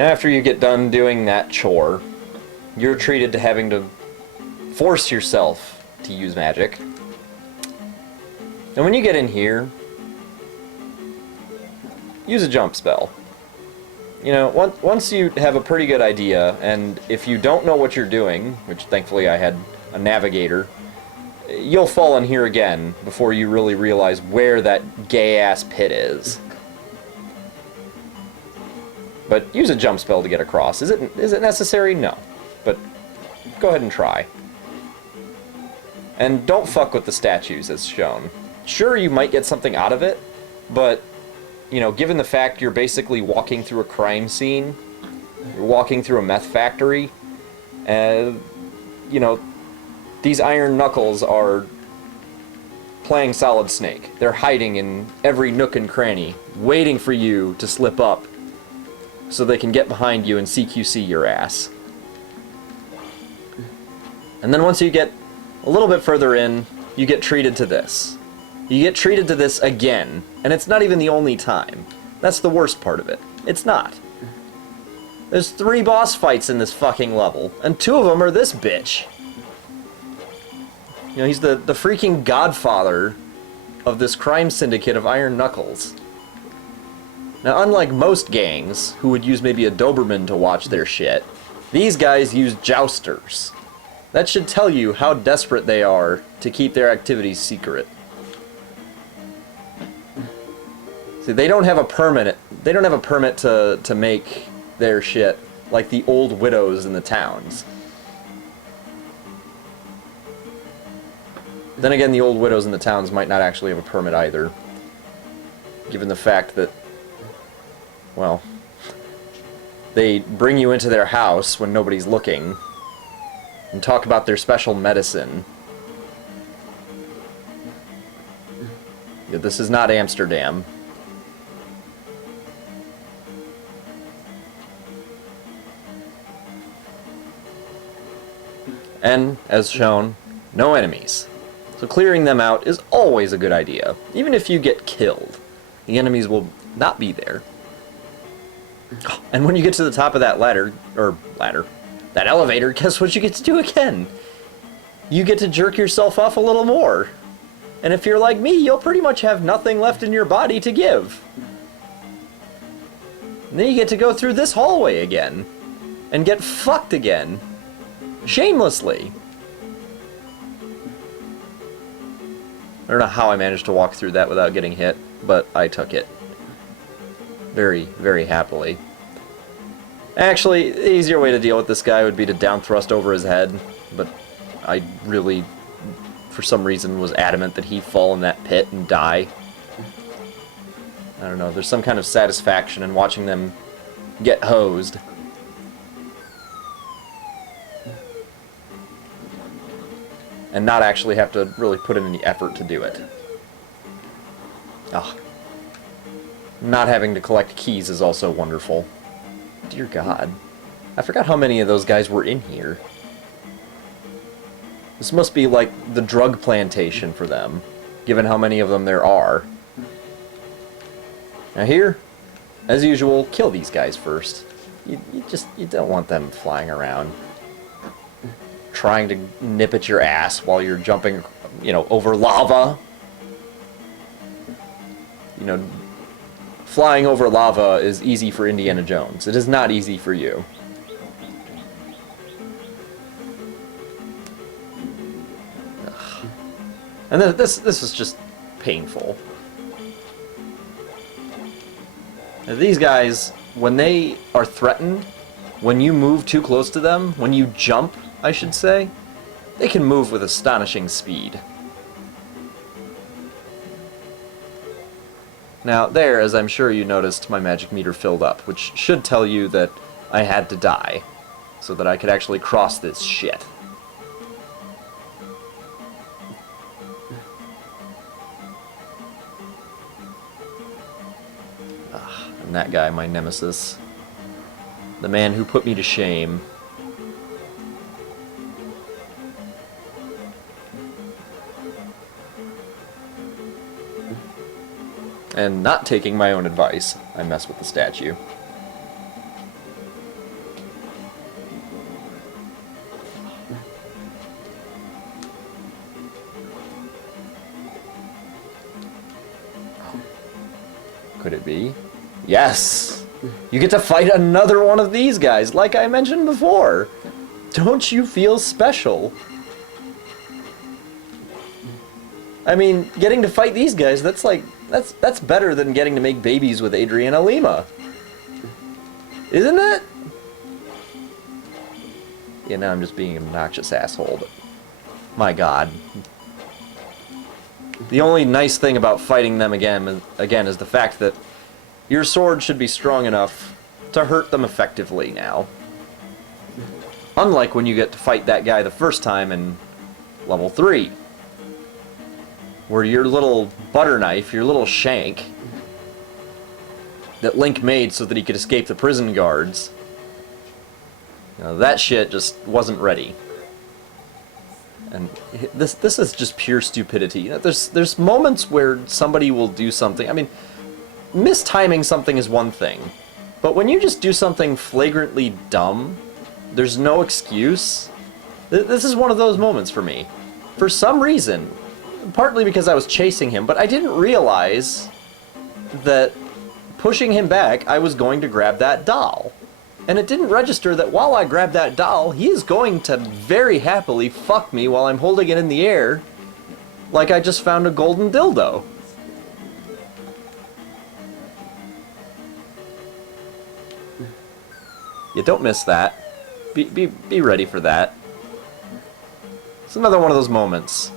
Now after you get done doing that chore, you're treated to having to force yourself to use magic. And when you get in here, use a jump spell. You know, once you have a pretty good idea, and if you don't know what you're doing, which thankfully I had a navigator, you'll fall in here again before you really realize where that gay-ass pit is. But use a jump spell to get across. Is it necessary? No. But go ahead and try. And don't fuck with the statues as shown. Sure, you might get something out of it, but, you know, given the fact you're basically walking through a crime scene, you're walking through a meth factory, you know, these iron knuckles are playing Solid Snake. They're hiding in every nook and cranny, waiting for you to slip up so they can get behind you and CQC your ass. And then once you get a little bit further in, you get treated to this. You get treated to this again, and it's not even the only time. That's the worst part of it. It's not. There's 3 boss fights in this fucking level, and 2 of them are this bitch. You know, he's the freaking godfather of this crime syndicate of Iron Knuckles. Now, unlike most gangs, who would use maybe a Doberman to watch their shit, these guys use jousters. That should tell you how desperate they are to keep their activities secret. See, they don't have a permit. They don't have a permit to make their shit like the old widows in the towns. Then again, the old widows in the towns might not actually have a permit either, given the fact that, well, they bring you into their house when nobody's looking and talk about their special medicine. Yeah, this is not Amsterdam. And, as shown, no enemies. So clearing them out is always a good idea. Even if you get killed, the enemies will not be there. And when you get to the top of that that elevator, guess what you get to do again? You get to jerk yourself off a little more. And if you're like me, you'll pretty much have nothing left in your body to give. And then you get to go through this hallway again. And get fucked again. Shamelessly. I don't know how I managed to walk through that without getting hit, but I took it. Very, very happily. Actually, the easier way to deal with this guy would be to down thrust over his head, but I really, for some reason, was adamant that he fall in that pit and die. I don't know, there's some kind of satisfaction in watching them get hosed. And not actually have to really put in any effort to do it. Ah. Not having to collect keys is also wonderful. Dear God. I forgot how many of those guys were in here. This must be like the drug plantation for them, given how many of them there are. Now here, as usual, kill these guys first. You don't want them flying around, trying to nip at your ass while you're jumping, you know, over lava. You know, flying over lava is easy for Indiana Jones. It is not easy for you. Ugh. And this is just painful. Now, these guys, when they are threatened, when you move too close to them, when you jump, I should say, they can move with astonishing speed. Now there, as I'm sure you noticed, my magic meter filled up, which should tell you that I had to die, so that I could actually cross this shit. And that guy, my nemesis. The man who put me to shame. And not taking my own advice, I mess with the statue. Could it be? Yes! You get to fight another one of these guys, like I mentioned before! Don't you feel special? I mean, getting to fight these guys, that's like... That's better than getting to make babies with Adriana Lima. Isn't it? Yeah, now I'm just being an obnoxious asshole, but... My god. The only nice thing about fighting them again is the fact that your sword should be strong enough to hurt them effectively now. Unlike when you get to fight that guy the first time in level 3. Where your little butter knife, your little shank, that Link made so that he could escape the prison guards, you know, that shit just wasn't ready. And this is just pure stupidity. You know, there's moments where somebody will do something. I mean, mistiming something is one thing, but when you just do something flagrantly dumb, there's no excuse. This is one of those moments for me. For some reason, partly because I was chasing him, but I didn't realize that pushing him back, I was going to grab that doll. And it didn't register that while I grab that doll, he is going to very happily fuck me while I'm holding it in the air, like I just found a golden dildo. You don't miss that. Be ready for that. It's another one of those moments.